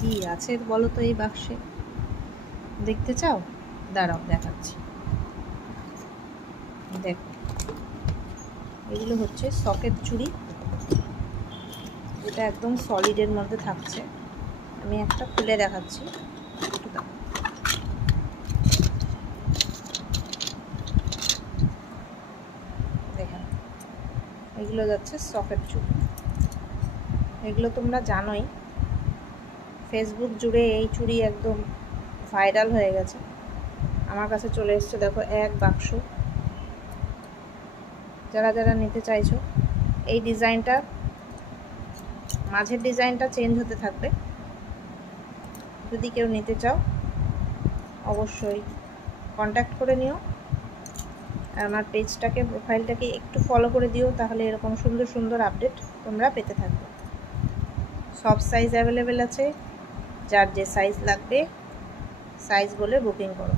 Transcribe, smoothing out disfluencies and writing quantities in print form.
কি আছে বলো তো এই বাক্সে? দেখতে চাও? দাঁড়াও দেখাচ্ছি। দেখো, এগুলো হচ্ছে সকেট চুড়ি। এটা একদম সলিডের মধ্যে থাকছে। আমি একটা খুলে দেখাচ্ছি, একটু দাঁড়াও। দেখেন, এগুলো যাচ্ছে সকেট চুড়ি। এগুলো তোমরা জানোই, ফেসবুক জুড়ে এই চুড়ি একদম ভাইরাল হয়ে গেছে। আমার কাছে চলে এসছে দেখো এক বাক্স। যারা যারা নিতে চাইছো, এই ডিজাইনটা, মাঝের ডিজাইনটা চেঞ্জ হতে থাকবে। যদি কেউ নিতে চাও অবশ্যই কন্ট্যাক্ট করে নিও। আর আমার পেজটাকে, প্রোফাইলটাকে একটু ফলো করে দিও, তাহলে এরকম সুন্দর সুন্দর আপডেট তোমরা পেতে থাকবে। সব সাইজ অ্যাভেলেবেল আছে, যার যে সাইজ লাগবে সাইজ বলে বুকিং করো।